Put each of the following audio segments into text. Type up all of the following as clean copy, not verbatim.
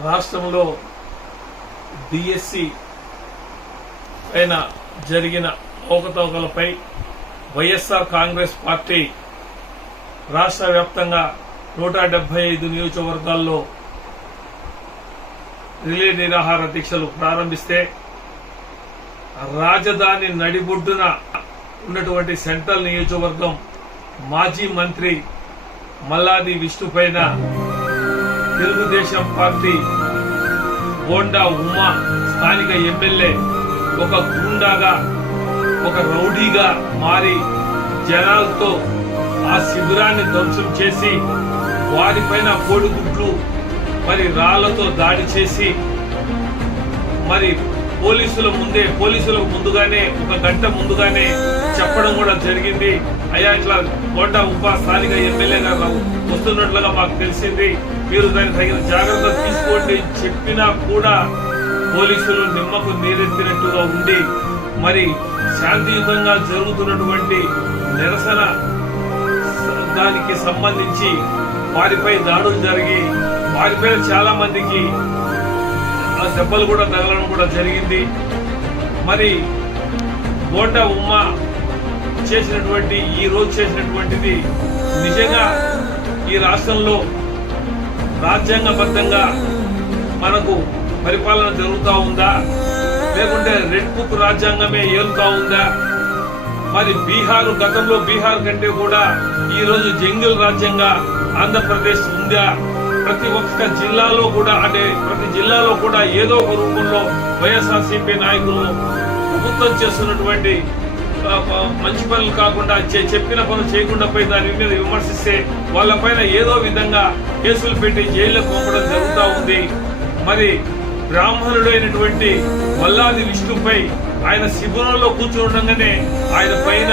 రాష్ట్రంలో డిఎస్సి పైన జరిగిన అవకతవకలపై వైఎస్ఆర్ కాంగ్రెస్ పార్టీ రాష్ట్ర వ్యాప్తంగా 175 నియోజకవర్గాల్లో రిలే నిరాహార దీక్షలు ప్రారంభిస్తే రాజధాని నడిబొడ్డున ఉన్నటువంటి సెంట్రల్ నియోజకవర్గం మాజీ మంత్రి మల్లాది విష్ణు పైన తెలుగుదేశం పార్టీ బోండా ఉమా స్థానిక ఎమ్మెల్యే ఒక గూండాగా ఒక రౌడీగా మారి జనాలతో ఆ శిబిరాన్ని ధ్వంసం చేసి వారిపైన కోడిగుడ్లు మరి రాళ్లతో దాడి చేసి మరి పోలీసులకు ముందుగానే ఒక గంట ముందుగానే చెప్పడం కూడా జరిగింది. అయ్యా ఇట్లా బోండా ఉపా స్థానిక ఎమ్మెల్యే గారు వస్తున్నట్లుగా మాకు తెలిసింది, మీరు దానికి తగిన జాగ్రత్త తీసుకోండి చెప్పినా కూడా పోలీసులు నిమ్మకు నీరెత్తినట్టుగా ఉండి మరి శాంతియుతంగా జరుగుతున్నటువంటి నిరసన దానికి సంబంధించి వారిపై దాడులు జరిగి వారిపైన చాలా మందికి దెబ్బలు కూడా తగలడం కూడా జరిగింది. మరి బోండా ఉమ్మ చేసినటువంటి ఈ రోజు చేసినటువంటిది నిజంగా ఈ రాష్ట్రంలో రాజ్యాంగబద్ధంగా మనకు పరిపాలన జరుగుతూ ఉందా, లేకుంటే రెడ్ బుక్ రాజ్యాంగమే ఏలుతా ఉందా? మరి గతంలో బీహార్ కంటే కూడా ఈ రోజు జంగిల్ రాజ్యంగా ఆంధ్రప్రదేశ్ ఉందా? ప్రతి ఒక్క జిల్లాలో కూడా ప్రతి జిల్లాలో కూడా ఏదో ఒక రూపంలో వైఎస్ఆర్సీపీ నాయకులు ప్రభుత్వం చేస్తున్నటువంటి మంచి పనులు కాకుండా చెప్పిన పనులు చేయకుండా పోయి దాని మీద విమర్శిస్తే వాళ్ళపైన ఏదో విధంగా కేసులు పెట్టి జైల్లో పంపడం జరుగుతూ ఉంది. మరి బ్రాహ్మణుడైనటువంటి మల్లాది విష్ణుపై ఆయన శిబిరంలో కూర్చుండగానే ఆయన పైన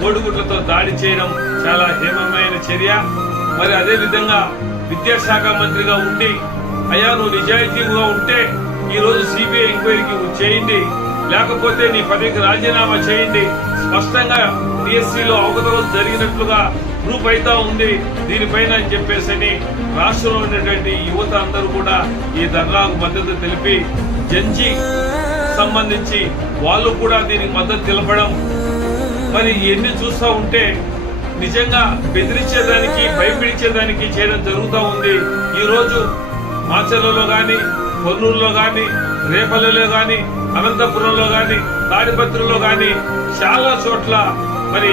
కోడిగుడ్లతో దాడి చేయడం చాలా హేమమైన చర్య. మరి అదే విధంగా విద్యాశాఖ మంత్రిగా ఉండి అయ్యా నువ్వు నిజాయితీగా ఉంటే ఈ రోజు సిబిఐ ఎంక్వైరీకి చేయండి, లేకపోతే నీ పదవికి రాజీనామా చేయండి. స్పష్టంగా డిఎస్సిలో అవకతవకలు జరిగినట్లుగా ప్రూఫ్ అయితా ఉంది దీనిపైన అని చెప్పేసి రాష్ట్రంలో ఉన్నటువంటి యువత అందరూ కూడా ఈ ధర్నాకు మద్దతు తెలిపి జంజీ సంబంధించి వాళ్ళు కూడా దీనికి మద్దతు తెలపడం మరి ఇవన్నీ చూస్తూ ఉంటే నిజంగా బెదిరించేదానికి భయపెడించేదానికి చేయడం జరుగుతూ ఉంది. ఈ రోజు మాచర్లలో గాని, కొన్నూరులో గాని, రేపల్లెలో గాని, అనంతపురంలో గాని, తాడిపత్రిలో గాని చాలా చోట్ల మరి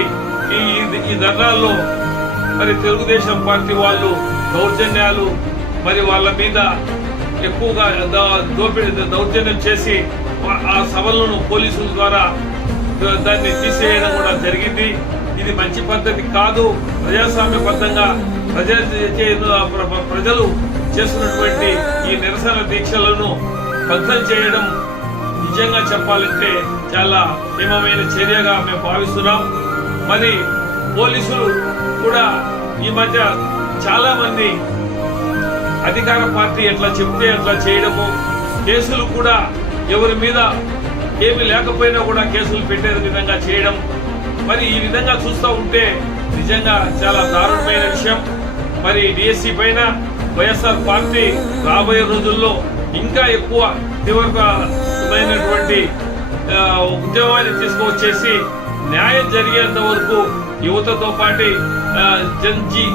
ఈ ధర్నాల్లో మరి తెలుగుదేశం పార్టీ వాళ్ళు దౌర్జన్యాలు మరి వాళ్ళ మీద ఎక్కువగా దౌర్జన్యం చేసి ఆ సభలను పోలీసుల ద్వారా దాన్ని తీసేయడం కూడా జరిగింది. ఇది మంచి పద్ధతి కాదు. ప్రజాస్వామ్యబద్ధంగా ప్రజలు చేస్తున్నటువంటి ఈ నిరసన దీక్షలను భగ్నం చేయడం నిజంగా చెప్పాలంటే చాలా హేమమైన చర్యగా మేము భావిస్తున్నాం. మరి పోలీసులు కూడా ఈ మధ్య చాలా మంది అధికార పార్టీ ఎట్లా చెప్తే అట్లా చేయడము, కేసులు కూడా ఎవరి మీద ఏమి లేకపోయినా కూడా కేసులు పెట్టే విధంగా చేయడం, మరి ఈ విధంగా చూస్తూ ఉంటే నిజంగా చాలా దారుణమైన విషయం. మరి డిఎస్సి పైన వైఎస్ఆర్ పార్టీ రాబోయే రోజుల్లో ఇంకా ఎక్కువ తీవ్రమైనటువంటి ఉద్యమాన్ని తీసుకువచ్చేసి న్యాయం జరిగేంత వరకు యువతతో పాటు జంజీ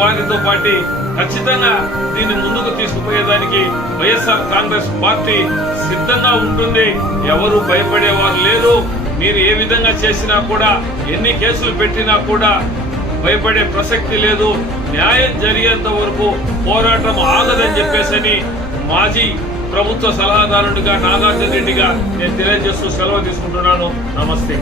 వారితో పాటు ఖచ్చితంగా దీన్ని ముందుకు తీసుకుపోయేదానికి వైఎస్ఆర్ కాంగ్రెస్ పార్టీ సిద్ధంగా ఉంటుంది. ఎవరు భయపడేవారు లేరు. మీరు ఏ విధంగా చేసినా కూడా, ఎన్ని కేసులు పెట్టినా కూడా భయపడే ప్రసక్తి లేదు. న్యాయం జరిగేంత వరకు పోరాటం ఆగదని చెప్పేసి మాజీ ప్రభుత్వ సలహాదారుడిగా నాగార్జున రెడ్డిగా నేను తెలియజేస్తూ సెలవు తీసుకుంటున్నాను. నమస్తే.